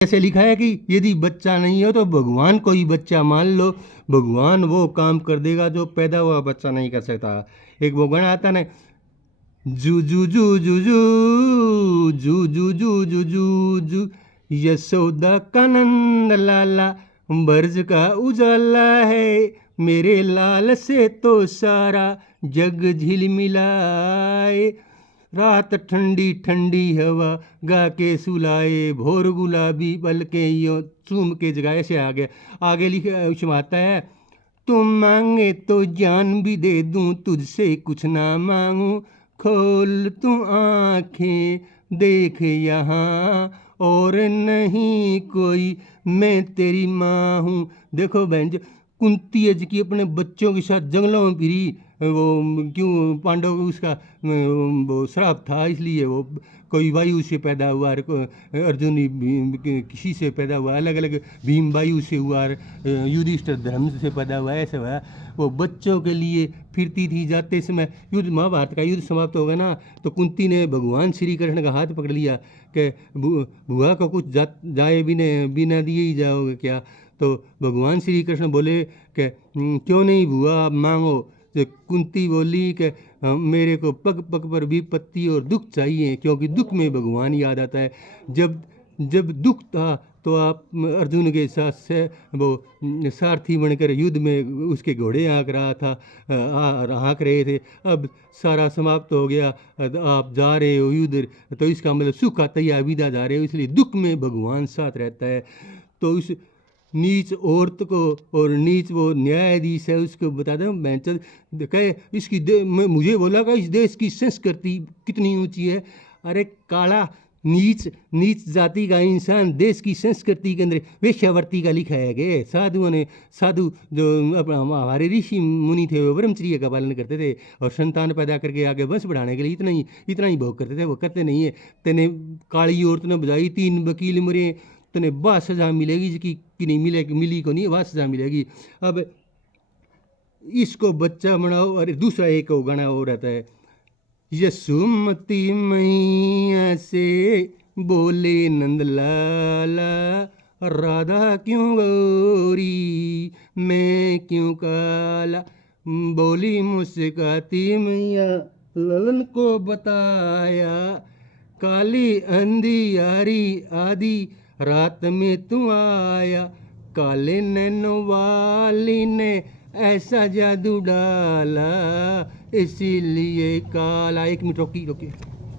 ऐसे लिखा है कि यदि बच्चा नहीं हो तो भगवान को ही बच्चा मान लो, भगवान वो काम कर देगा जो पैदा हुआ बच्चा नहीं कर सकता। एक वो गाना आता ना, जू जू जू जू जू जू जू जू जू जू जू, यशोदा का नंद लाला, बरज का उजाला है, मेरे लाल से तो सारा जग झिलमिलाए, रात ठंडी ठंडी हवा गा के सुलाए, भोर गुलाबी पल के यो चूम के जगाए से आ गया। आगे लिखे उसमें आता है, तुम मांगे तो जान भी दे दूं, तुझसे कुछ ना मांगू, खोल तू आंखें देख यहाँ, और नहीं कोई मैं तेरी माँ हूँ। देखो बहन जी, कुंती है जी अपने बच्चों के साथ जंगलों में फिरी, वो क्यों पांडव को उसका वो श्राप था, इसलिए वो कोई वायु से पैदा हुआ, अर्जुन किसी से पैदा हुआ, अलग अलग, भीम वायु से हुआ, युधिष्ठिर धर्म से पैदा हुआ, ऐसा हुआ। वो बच्चों के लिए फिरती थी, जाते समय युद्ध, महाभारत का युद्ध समाप्त हो गया ना, तो कुंती ने भगवान श्री कृष्ण का हाथ पकड़ लिया कि बुआ को कुछ जाए बिना दिए ही जाओगे क्या। तो भगवान श्री कृष्ण बोले कि क्यों नहीं बुआ, आप मांगो। तो कुंती बोली कि मेरे को पग पग पर विपत्ति और दुख चाहिए, क्योंकि दुख में भगवान याद आता है। जब जब दुख था तो आप अर्जुन के साथ से वो सारथी बनकर युद्ध में उसके घोड़े हाँक रहा था, हाँक रहे थे। अब सारा समाप्त हो गया, आप जा रहे हो युद्ध, तो इसका मतलब सुख आता ही विदा जा रहे हो, इसलिए दुख में भगवान साथ रहता है। तो उस नीच औरत को और नीच वो न्यायाधीश है उसको बता दें, मैं कहे इसकी मुझे बोला कि इस देश की संस्कृति कितनी ऊंची है। अरे काला नीच नीच जाति का इंसान देश की संस्कृति के अंदर वेश्यावर्ती का लिखा है कि साधुओं ने, साधु जो हमारे ऋषि मुनि थे वो ब्रह्मचर्य का पालन करते थे और संतान पैदा करके आगे वंश बढ़ाने के लिए इतना ही भोग करते थे, वो करते नहीं है। तेने काली औरत ने बजाई, 3 वकील मरे, तने वाह सजा मिलेगी, जिसकी कि नहीं मिलेगी, मिली को नहीं, वाह सजा मिलेगी। अब इसको बच्चा बनाओ। अरे दूसरा एक गाना हो रहता है, यशोमती मैया से बोले नंदलाला, राधा क्यों गौरी मैं क्यों काला, बोली मुस्काती मैया ललन को बताया, काली अंधियारी आदि रात में तू आया, काले नैनो वाली ने ऐसा जादू डाला, इसीलिए काला। 1 मिनट रोकी रोकी।